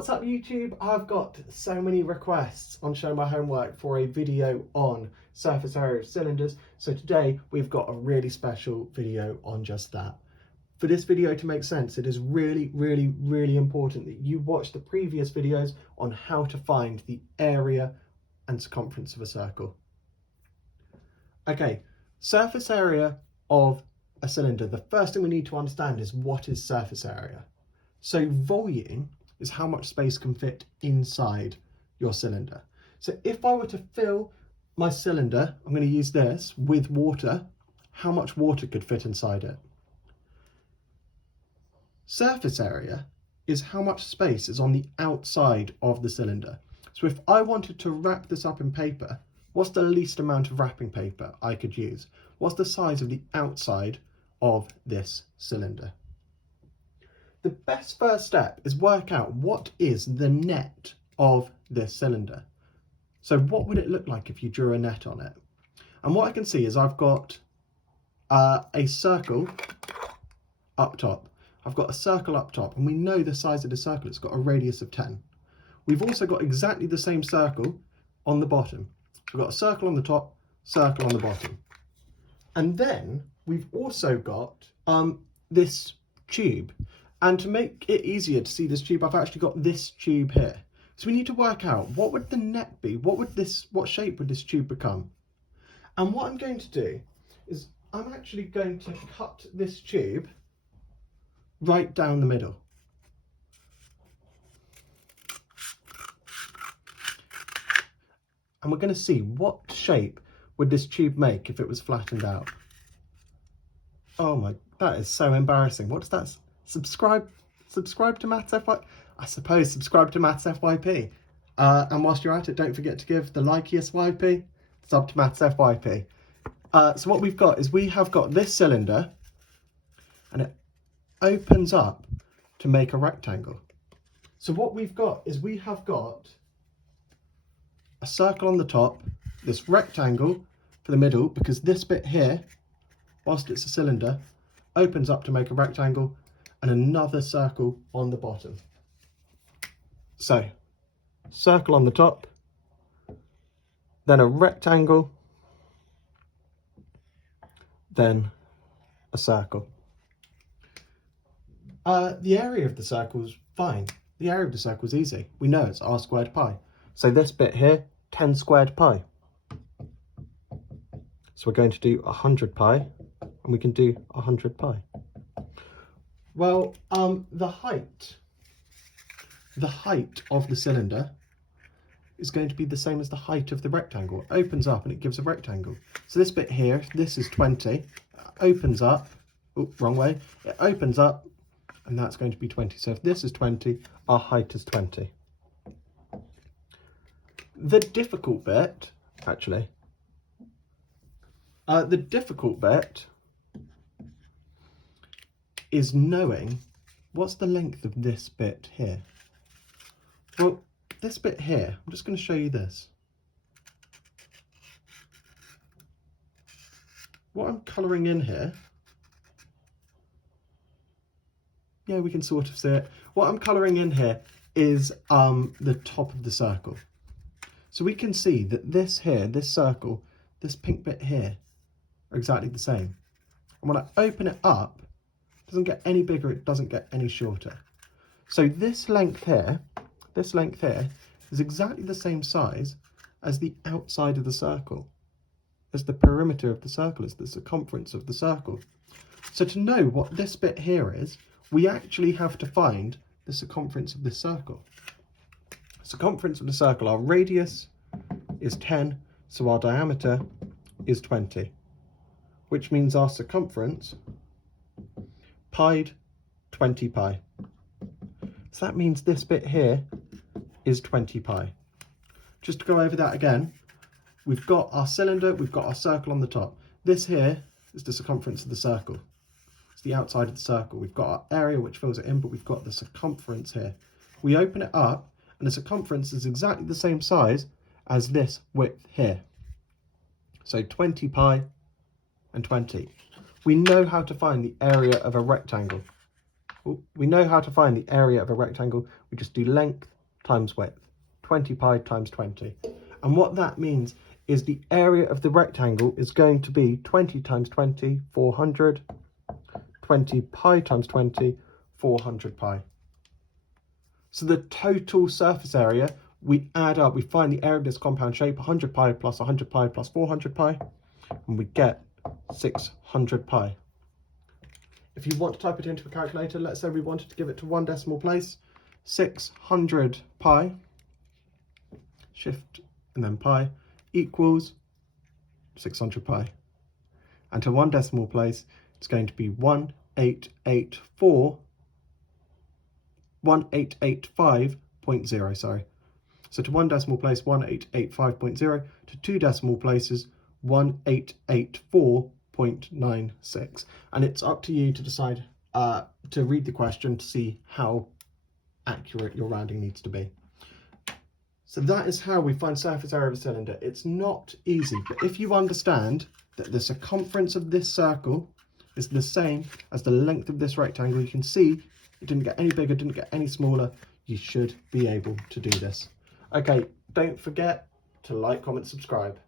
What's up YouTube? I've got so many requests on Show My Homework for a video on surface area of cylinders. So today we've got a really special video on just that. For this video to make sense, it is really important that you watch the previous videos on how to find the area and circumference of a circle. Okay, surface area of a cylinder. The first thing we need to understand is what is surface area. So volume is how much space can fit inside your cylinder. So if I were to fill my cylinder, I'm going to use this, with water, how much water could fit inside it? Surface area is how much space is on the outside of the cylinder. So if I wanted to wrap this up in paper, what's the least amount of wrapping paper I could use? What's the size of the outside of this cylinder? The best first step is work out what is the net of this cylinder. So what would it look like if you drew a net on it? And what I can see is I've got a circle up top. I've got a circle up top, and we know the size of the circle. It's got a radius of 10. We've also got exactly the same circle on the bottom. We've got a circle on the top, circle on the bottom. And then we've also got this tube. And to make it easier to see this tube, I've actually got this tube here. So we need to work out, what would the net be? What shape would this tube become? And what I'm going to do is I'm actually going to cut this tube right down the middle. And we're going to see what shape would this tube make if it was flattened out. Oh my, that is so embarrassing. What does that? Subscribe to MathsFYP. I suppose subscribe to MathsFYP. And whilst you're at it, don't forget to give the likeiest YP, sub to MathsFYP. So what we've got is we have got this cylinder, and it opens up to make a rectangle. So what we've got is we have got a circle on the top, this rectangle for the middle, because this bit here, whilst it's a cylinder, opens up to make a rectangle, and another circle on the bottom. So, circle on the top, then a rectangle, then a circle. The area of the circle is fine. The area of the circle is easy. We know it's r squared pi. So this bit here, 10 squared pi. So we're going to do 100 pi, and we can do 100 pi. Well, the height of the cylinder is going to be the same as the height of the rectangle. It opens up and it gives a rectangle. So this bit here, this is 20, opens up, oh, wrong way, it opens up, and that's going to be 20. So if this is 20, our height is 20. The difficult bit, actually, is knowing what's the length of this bit here. Well, this bit here, I'm just going to show you this. What I'm colouring in here, yeah, we can sort of see it. What I'm colouring in here is the top of the circle. So we can see that this here, this circle, this pink bit here, are exactly the same. And when I open it up, it doesn't get any bigger, it doesn't get any shorter. So this length here is exactly the same size as the outside of the circle, as the perimeter of the circle, as the circumference of the circle. So to know what this bit here is, we actually have to find the circumference of this circle. Circumference of the circle, our radius is 10, so our diameter is 20, which means our circumference, pi'd 20 pi. So that means this bit here is 20 pi. Just to go over that again, we've got our cylinder, we've got our circle on the top. This here is the circumference of the circle. It's the outside of the circle. We've got our area which fills it in, but we've got the circumference here. We open it up, and the circumference is exactly the same size as this width here. So 20 pi and 20. We know how to find the area of a rectangle. We know how to find the area of a rectangle. We just do length times width, 20 pi times 20. And what that means is the area of the rectangle is going to be 20 times 20, 400, 20 pi times 20, 400 pi. So the total surface area, we add up, we find the area of this compound shape, 100 pi plus 100 pi plus 400 pi, and we get 600 pi. If you want to type it into a calculator, let's say we wanted to give it to one decimal place, 600 pi, shift and then pi, equals 600 pi. And to one decimal place, it's going to be 1885.0, sorry. So to one decimal place, 1885.0, to two decimal places, 1884.96. And it's up to you to decide to read the question to see how accurate your rounding needs to be. So that is how we find surface area of a cylinder. It's not easy, but if you understand that the circumference of this circle is the same as the length of this rectangle, you can see it didn't get any bigger, didn't get any smaller. You should be able to do this. Okay, don't forget to like, comment, subscribe.